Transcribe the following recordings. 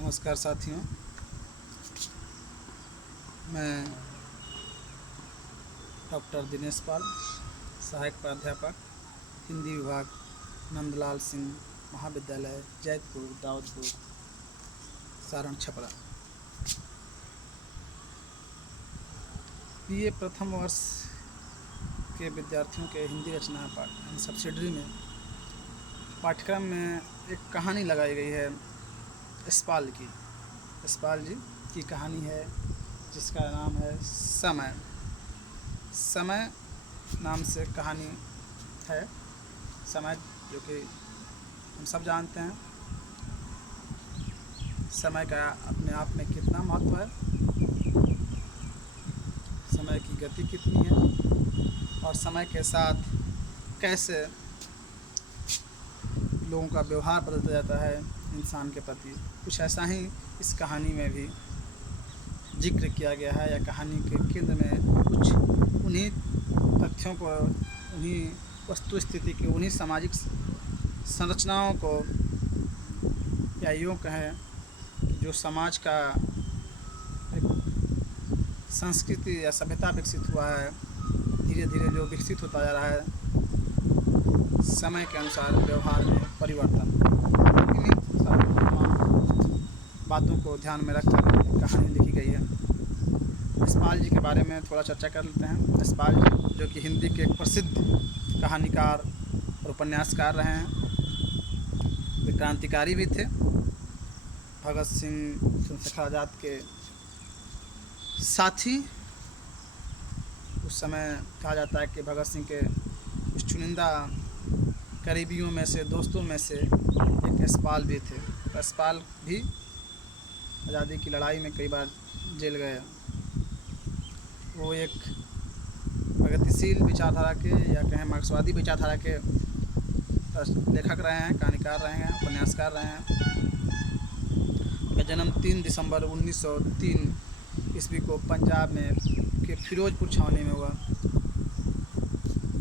नमस्कार साथियों, मैं डॉक्टर दिनेश पाल, सहायक प्राध्यापक हिंदी विभाग, नंदलाल सिंह महाविद्यालय, जैतपुर, दाऊदपुर, सारण, छपरा। बीए प्रथम वर्ष के विद्यार्थियों के हिंदी रचना पाठ सब्सिडरी में पाठ्यक्रम में एक कहानी लगाई गई है यशपाल की। यशपाल जी की कहानी है जिसका नाम है समय। समय नाम से कहानी है। समय जो कि हम सब जानते हैं, समय का अपने आप में कितना महत्व है, समय की गति कितनी है और समय के साथ कैसे लोगों का व्यवहार बदलता जाता है इंसान के प्रति। कुछ ऐसा ही इस कहानी में भी जिक्र किया गया है, या कहानी के केंद्र में कुछ उन्हीं तथ्यों को, उन्हीं वस्तु स्थिति के, उन्हीं सामाजिक संरचनाओं को, या यूँ कहें जो समाज का एक संस्कृति या सभ्यता विकसित हुआ है, धीरे धीरे जो विकसित होता जा रहा है समय के अनुसार व्यवहार में परिवर्तन, इन्हीं बातों को ध्यान में रखकर एक कहानी लिखी गई है। यशपाल जी के बारे में थोड़ा चर्चा कर लेते हैं। यशपाल जी जो कि हिंदी के एक प्रसिद्ध कहानीकार और उपन्यासकार रहे हैं, वे क्रांतिकारी भी थे। भगत सिंह, चंद्रशेखर आज़ाद के साथी। उस समय कहा जाता है कि भगत सिंह के कुछ चुनिंदा करीबियों में से, दोस्तों में से एक यशपाल भी थे। यशपाल भी आज़ादी की लड़ाई में कई बार जेल गए। वो एक प्रगतिशील विचारधारा के, या कहें मार्क्सवादी विचारधारा के लेखक रहे हैं, कहानीकार रहे हैं, उपन्यासकार रहे हैं। उनका जन्म 3 दिसंबर 1903 ईस्वी को पंजाब में के फिरोजपुर छावनी में हुआ।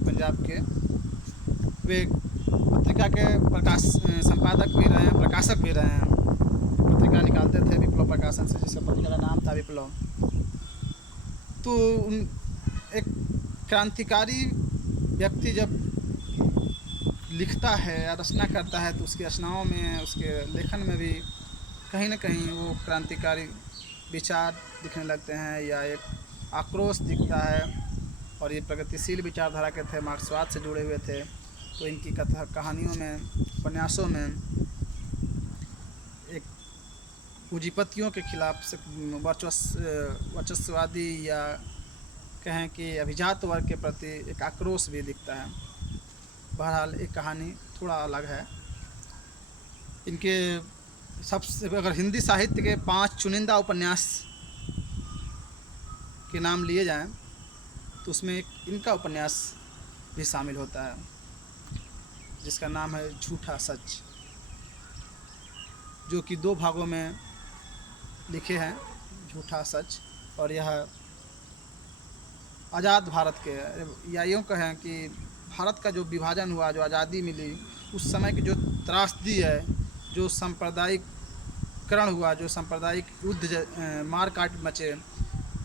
पंजाब के वे पत्रिका के संपादक भी रहे हैं, प्रकाशक भी रहे हैं। पत्रिका निकालते थे विप्लव प्रकाशन से, जिसका पत्रिका का नाम था विप्लव। तो एक क्रांतिकारी व्यक्ति जब लिखता है या रचना करता है तो उसकी रचनाओं में, उसके लेखन में भी कहीं ना कहीं वो क्रांतिकारी विचार दिखने लगते हैं, या एक आक्रोश दिखता है। और ये प्रगतिशील विचारधारा के थे, मार्क्सवाद से जुड़े हुए थे। तो इनकी कथा, कहानियों में, उपन्यासों में एक पूंजीपतियों के खिलाफ से वर्चस्ववादी, या कहें कि अभिजात वर्ग के प्रति एक आक्रोश भी दिखता है। बहरहाल एक कहानी थोड़ा अलग है। इनके सबसे, अगर हिंदी साहित्य के 5 चुनिंदा उपन्यास के नाम लिए जाएं तो उसमें एक इनका उपन्यास भी शामिल होता है, जिसका नाम है झूठा सच, जो कि 2 भागों में लिखे हैं। झूठा सच, और यह आज़ाद भारत के, या यूँ कहें कि भारत का जो विभाजन हुआ, जो आज़ादी मिली, उस समय की जो त्रासदी है, जो सांप्रदायिकरण हुआ, जो सांप्रदायिक युद्ध, मार काट मचे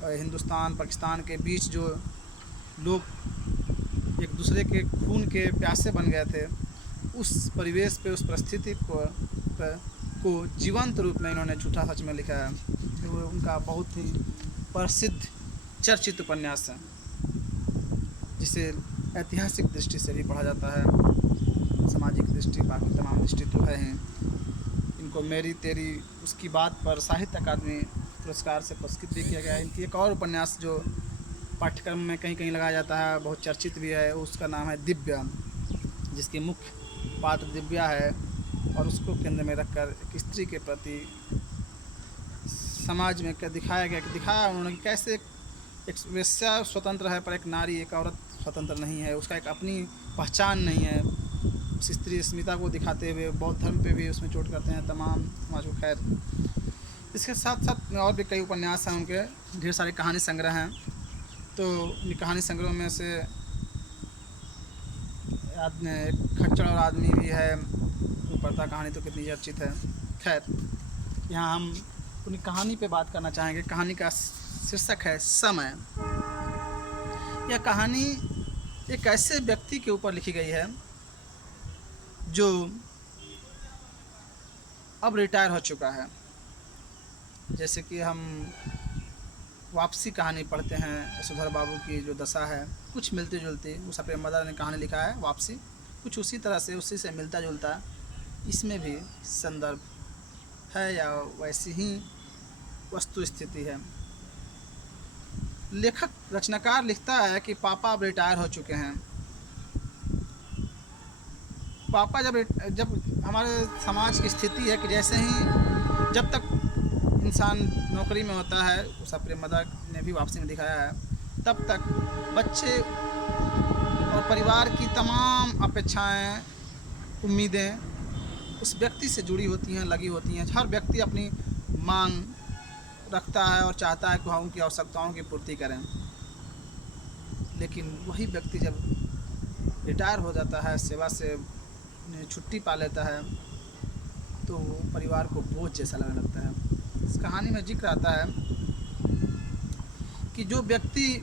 हिंदुस्तान पाकिस्तान के बीच, जो लोग एक दूसरे के खून के प्यासे बन गए थे, उस परिवेश पे, उस परिस्थिति को जीवंत रूप में इन्होंने झूठा सच में लिखा है। तो उनका बहुत ही प्रसिद्ध चर्चित उपन्यास है, जिसे ऐतिहासिक दृष्टि से भी पढ़ा जाता है, सामाजिक दृष्टि, बाकी तमाम दृष्टि तो है ही। इनको मेरी तेरी उसकी बात पर साहित्य अकादमी पुरस्कार से पुरस्कृत भी किया गया है। इनकी एक और उपन्यास जो पाठ्यक्रम में कहीं कहीं लगाया जाता है, बहुत चर्चित भी है, उसका नाम है दिव्या, जिसकी मुख्य पात्र दिव्या है, और उसको केंद्र में रखकर एक स्त्री के प्रति समाज में दिखाया उन्होंने कि कैसे एक वेश्या स्वतंत्र है, पर एक नारी, एक औरत स्वतंत्र नहीं है, उसका एक अपनी पहचान नहीं है। उस स्त्री अस्मिता को दिखाते हुए बौद्ध धर्म पे भी उसमें चोट करते हैं तमाम समाज को। खैर, इसके साथ साथ और भी कई उपन्यास हैं उनके, ढेर सारे कहानी संग्रह हैं। तो इन कहानी संग्रह में से खच्चर और आदमी भी है, पढ़ता कहानी तो कितनी चर्चित है। खैर, यहाँ हम अपनी कहानी पे बात करना चाहेंगे। कहानी का शीर्षक है समय। यह कहानी एक ऐसे व्यक्ति के ऊपर लिखी गई है जो अब रिटायर हो चुका है। जैसे कि हम वापसी कहानी पढ़ते हैं, यशोधर बाबू की जो दशा है कुछ मिलती जुलती, उषा प्रेमदास ने कहानी लिखा है वापसी, कुछ उसी तरह से उसी से मिलता जुलता इसमें भी संदर्भ है या वैसी ही वस्तु स्थिति है। लेखक रचनाकार लिखता है कि पापा अब रिटायर हो चुके हैं। पापा जब हमारे समाज की स्थिति है कि जैसे ही जब तक इंसान नौकरी में होता है, उषा प्रेमदास ने भी वापसी में दिखाया है, तब तक बच्चे और परिवार की तमाम अपेक्षाएं, उम्मीदें उस व्यक्ति से जुड़ी होती हैं, लगी होती हैं। हर व्यक्ति अपनी मांग रखता है और चाहता है कि वह उनकी आवश्यकताओं की पूर्ति करें। लेकिन वही व्यक्ति जब रिटायर हो जाता है, सेवा से छुट्टी पा लेता है, तो परिवार को बोझ जैसा लगने लगता है। इस कहानी में जिक्र आता है कि जो व्यक्ति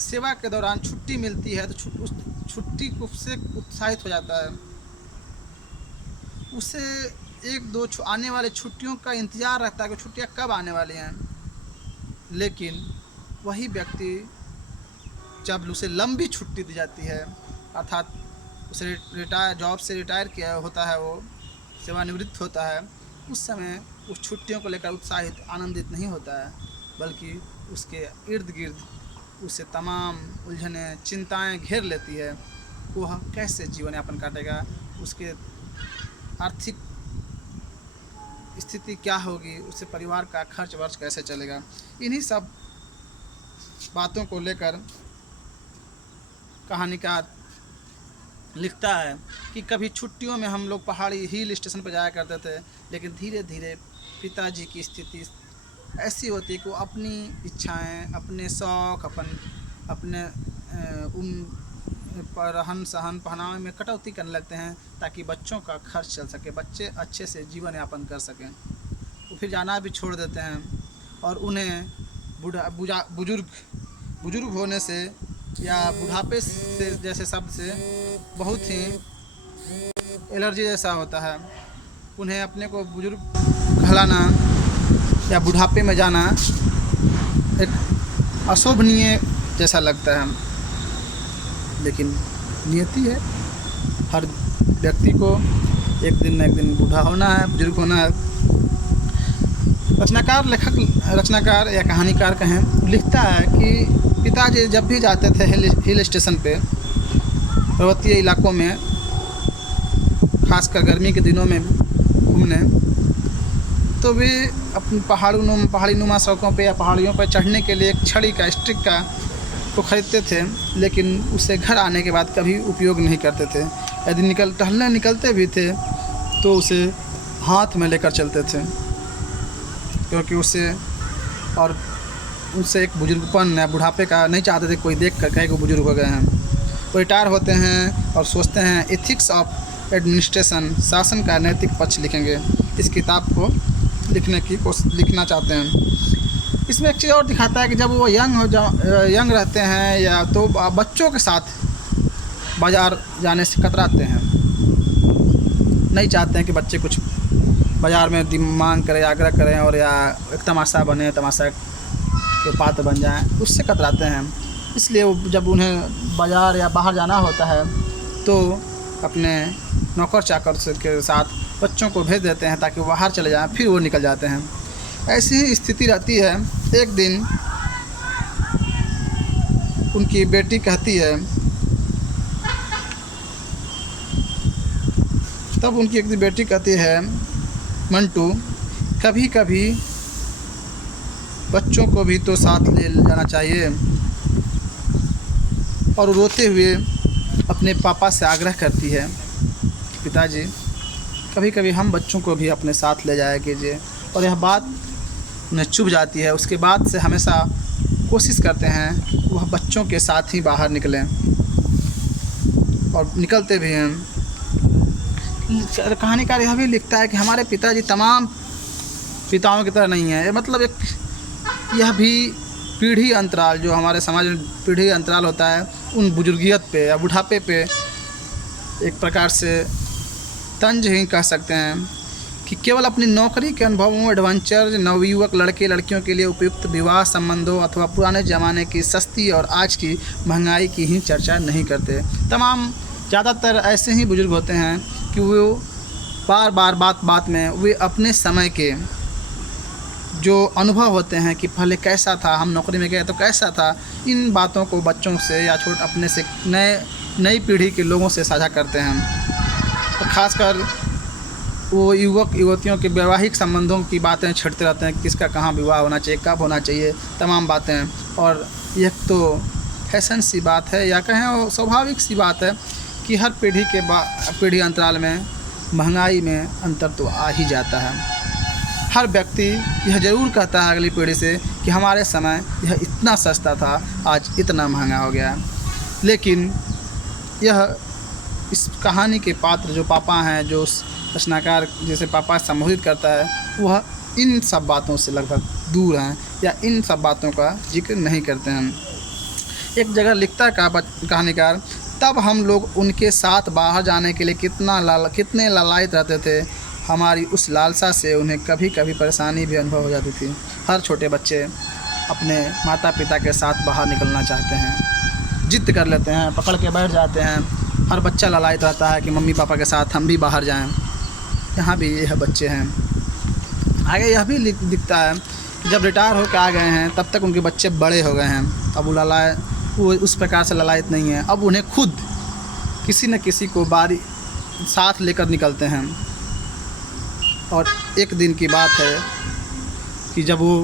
सेवा के दौरान छुट्टी मिलती है तो उस छुट्टी से उत्साहित हो जाता है। उसे एक दो आने वाले छुट्टियों का इंतज़ार रहता है कि छुट्टियां कब आने वाली हैं। लेकिन वही व्यक्ति जब उसे लंबी छुट्टी दी जाती है, अर्थात उसे जॉब से रिटायर किया होता है, वो सेवानिवृत्त होता है, उस समय उस छुट्टियों को लेकर उत्साहित आनंदित नहीं होता है, बल्कि उसके इर्द गिर्द उसे तमाम उलझनें, चिंताएं घेर लेती है। वह कैसे जीवन यापन काटेगा, उसके आर्थिक स्थिति क्या होगी, उससे परिवार का खर्च वर्च कैसे चलेगा। इन्हीं सब बातों को लेकर कहानीकार लिखता है कि कभी छुट्टियों में हम लोग पहाड़ी हिल स्टेशन पर जाया करते थे, लेकिन धीरे धीरे पिताजी की स्थिति ऐसी होती है कि वो अपनी इच्छाएं, अपने शौक़, अपने रहन सहन पहनावे में कटौती करने लगते हैं ताकि बच्चों का खर्च चल सके, बच्चे अच्छे से जीवन यापन कर सकें। वो फिर जाना भी छोड़ देते हैं और उन्हें बुजुर्ग होने से या बुढ़ापे से जैसे शब्द से बहुत ही एलर्जी जैसा होता है। उन्हें अपने को बुजुर्ग कहलाना या बुढ़ापे में जाना एक अशोभनीय जैसा लगता है। लेकिन नियति है, हर व्यक्ति को एक दिन न एक दिन बूढ़ा होना है, बुजुर्ग होना है। रचनाकार या कहानीकार कहें, लिखता है कि पिताजी जब भी जाते थे हिल स्टेशन पे, पर्वतीय इलाकों में, खासकर गर्मी के दिनों में घूमने, तो वे अपनी पहाड़ी नुमा सड़कों पे या पहाड़ियों पर चढ़ने के लिए एक छड़ी का, स्टिक का को खरीदते थे, लेकिन उसे घर आने के बाद कभी उपयोग नहीं करते थे। यदि टहलने निकलते भी थे तो उसे हाथ में लेकर चलते थे, क्योंकि उससे एक बुजुर्गपन या बुढ़ापे का नहीं चाहते थे कोई देख कर कहे कि बुजुर्ग हो गए हैं। वो रिटायर होते हैं और सोचते हैं एथिक्स ऑफ एडमिनिस्ट्रेशन, शासन का नैतिक पक्ष लिखेंगे। इस किताब को लिखना चाहते हैं। इसमें एक चीज़ और दिखाता है कि जब वो यंग रहते हैं या तो बच्चों के साथ बाज़ार जाने से कतराते हैं, नहीं चाहते हैं कि बच्चे कुछ बाज़ार में मांग करें, आग्रह करें और या एक तमाशा बने, तमाशा के पात्र बन जाएं, उससे कतराते हैं। इसलिए वो जब उन्हें बाज़ार या बाहर जाना होता है तो अपने नौकर चाकर के साथ बच्चों को भेज देते हैं ताकि वो बाहर चले जाएं, फिर वो निकल जाते हैं। ऐसी ही स्थिति रहती है। एक दिन उनकी बेटी कहती है, तब उनकी एक बेटी कहती है, मंटू, कभी कभी बच्चों को भी तो साथ ले जाना चाहिए। और रोते हुए अपने पापा से आग्रह करती है, पिताजी कभी कभी हम बच्चों को भी अपने साथ ले जाया कीजिए। और यह बात उन्हें चुभ जाती है। उसके बाद से हमेशा कोशिश करते हैं वह बच्चों के साथ ही बाहर निकलें, और निकलते भी हैं। कहानीकार यह भी लिखता है कि हमारे पिताजी तमाम पिताओं की तरह नहीं है। ये मतलब एक यह भी पीढ़ी अंतराल, जो हमारे समाज में पीढ़ी अंतराल होता है, उन बुजुर्गियत पे या बुढ़ापे पे एक प्रकार से तंज ही कह सकते हैं कि केवल अपनी नौकरी के अनुभवों, एडवेंचर, नवयुवक लड़के लड़कियों के लिए उपयुक्त विवाह संबंधों अथवा पुराने ज़माने की सस्ती और आज की महंगाई की ही चर्चा नहीं करते। तमाम ज़्यादातर ऐसे ही बुजुर्ग होते हैं कि वो बार बार बात में वे अपने समय के जो अनुभव होते हैं कि पहले कैसा था, हम नौकरी में गए तो कैसा था, इन बातों को बच्चों से या अपने से नई पीढ़ी के लोगों से साझा करते हैं। और ख़ासकर वो युवक युवतियों के वैवाहिक संबंधों की बातें छेड़ते रहते हैं, किसका कहाँ विवाह होना चाहिए, कब होना चाहिए, तमाम बातें। और यह तो फैशन सी बात है या कहें वो स्वाभाविक सी बात है कि हर पीढ़ी अंतराल में महंगाई में अंतर तो आ ही जाता है। हर व्यक्ति यह ज़रूर कहता है अगली पीढ़ी से कि हमारे समय यह इतना सस्ता था, आज इतना महंगा हो गया। लेकिन यह इस कहानी के पात्र जो पापा हैं, जो रचनाकार जैसे पापा संबोधित करता है, वह इन सब बातों से लगभग दूर हैं या इन सब बातों का जिक्र नहीं करते हैं। एक जगह लिखता है कहानीकार, तब हम लोग उनके साथ बाहर जाने के लिए कितने लालायित रहते थे। हमारी उस लालसा से उन्हें कभी कभी परेशानी भी अनुभव हो जाती थी। हर छोटे बच्चे अपने माता पिता के साथ बाहर निकलना चाहते हैं, जिद कर लेते हैं, पकड़ के बैठ जाते हैं। हर बच्चा लालायित रहता है कि मम्मी पापा के साथ हम भी बाहर जाएं। यहाँ भी यह बच्चे हैं। आगे यह भी दिखता है कि जब रिटायर होकर आ गए हैं तब तक उनके बच्चे बड़े हो गए हैं। अब वो उस प्रकार से लालायित नहीं है। अब उन्हें खुद किसी न किसी को साथ लेकर निकलते हैं। और एक दिन की बात है कि जब वो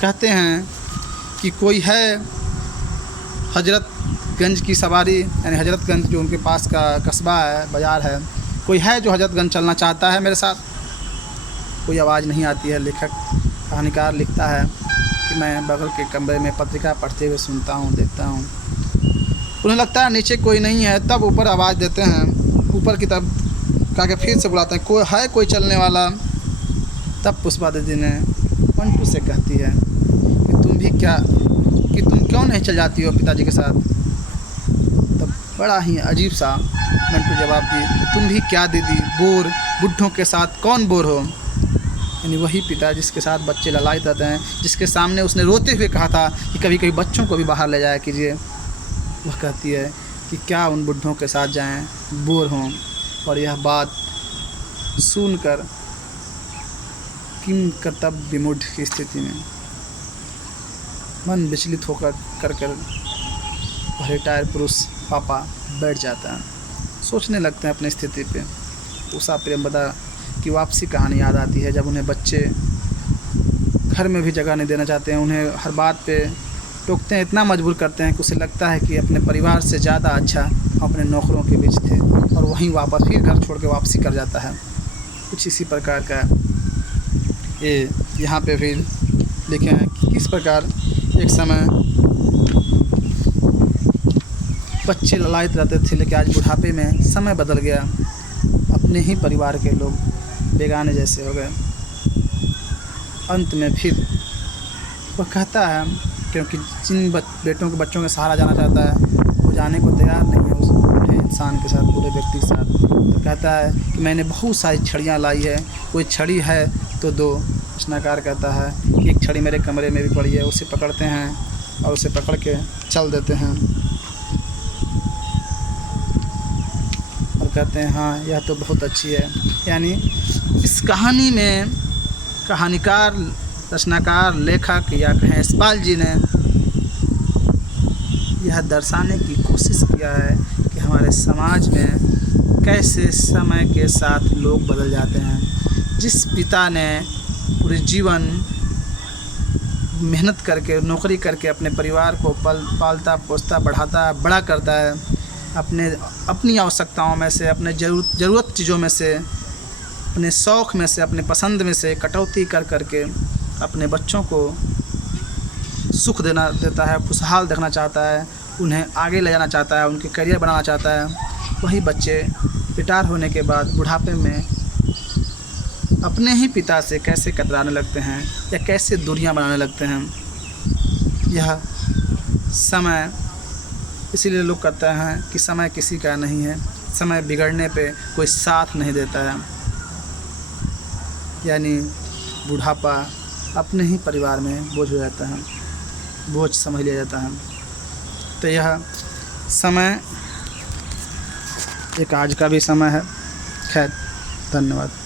कहते हैं कि कोई है हजरतगंज की सवारी, यानी हजरतगंज जो उनके पास का कस्बा है, बाज़ार है, कोई है जो हजरतगंज चलना चाहता है मेरे साथ। कोई आवाज़ नहीं आती है। लेखक कहानीकार लिखता है कि मैं बगल के कमरे में पत्रिका पढ़ते हुए सुनता हूँ, देखता हूँ। उन्हें लगता है नीचे कोई नहीं है, तब ऊपर आवाज़ देते हैं, ऊपर की तरफ कहा के फिर से बुलाते हैं, कोई चलने वाला। तब पुष्पा दीदी ने मंटू से कहती है कि तुम क्यों नहीं चल जाती हो पिताजी के साथ। तब बड़ा ही अजीब सा मंटू जवाब दी, तुम भी क्या दीदी, बोर बुढ़ों के साथ कौन बोर हो। यानी वही पिता जिसके साथ बच्चे ललायित रहते हैं, जिसके सामने उसने रोते हुए कहा था कि कभी कभी बच्चों को भी बाहर ले जाया कीजिए, वह कहती है कि क्या उन बुढ़ों के साथ जाएं, बोर हों। और यह बात सुनकर किम कर्तव्य विमूढ़ की स्थिति में मन विचलित होकर रिटायर पुरुष पापा बैठ जाता है। सोचने लगते हैं अपनी स्थिति पे। उषा प्रेमवदा की वापसी कहानी याद आती है, जब उन्हें बच्चे घर में भी जगह नहीं देना चाहते हैं, उन्हें हर बात पे टोकते हैं, इतना मजबूर करते हैं कि उसे लगता है कि अपने परिवार से ज़्यादा अच्छा अपने नौकरों के बीच थे, और वहीं वापस फिर घर छोड़ के वापसी कर जाता है। कुछ इसी प्रकार का ये यहाँ पे फिर लिखे हैं कि किस प्रकार एक समय बच्चे ललायित रहते थे, लेकिन आज बुढ़ापे में समय बदल गया, अपने ही परिवार के लोग बेगाने जैसे हो गए। अंत में फिर वह कहता है, क्योंकि जिन बच्चों के सहारा जाना चाहता है वो जाने को तैयार नहीं है उस बूढ़े इंसान के साथ, बूढ़े व्यक्ति के साथ। तो कहता है कि मैंने बहुत सारी छड़ियाँ लाई है, कोई छड़ी है तो दो। रचनाकार कहता है कि एक छड़ी मेरे कमरे में भी पड़ी है, उसे पकड़ते हैं और उसे पकड़ के चल देते हैं और कहते हैं हाँ यह तो बहुत अच्छी है। यानी इस कहानी में कहानीकार, रचनाकार, लेखक या कहें यशपाल जी ने यह दर्शाने की कोशिश किया है कि हमारे समाज में कैसे समय के साथ लोग बदल जाते हैं। जिस पिता ने पूरे जीवन मेहनत करके, नौकरी करके अपने परिवार को पालता पोसता, बढ़ाता, बड़ा करता है, अपनी आवश्यकताओं में से, अपने ज़रूरत चीज़ों में से, अपने शौक़ में से, अपने पसंद में से कटौती कर करके अपने बच्चों को सुख देता है, खुशहाल देखना चाहता है, उन्हें आगे ले जाना चाहता है, उनके करियर बनाना चाहता है। वही बच्चे रिटायर होने के बाद बुढ़ापे में अपने ही पिता से कैसे कतराने लगते हैं या कैसे दूरियां बनाने लगते हैं। यह समय, इसीलिए लोग कहते हैं कि समय किसी का नहीं है, समय बिगड़ने पे कोई साथ नहीं देता है। यानी बुढ़ापा अपने ही परिवार में बोझ हो जाता है, बोझ समझ लिया जाता है। तो यह समय एक आज का भी समय है। खैर, धन्यवाद।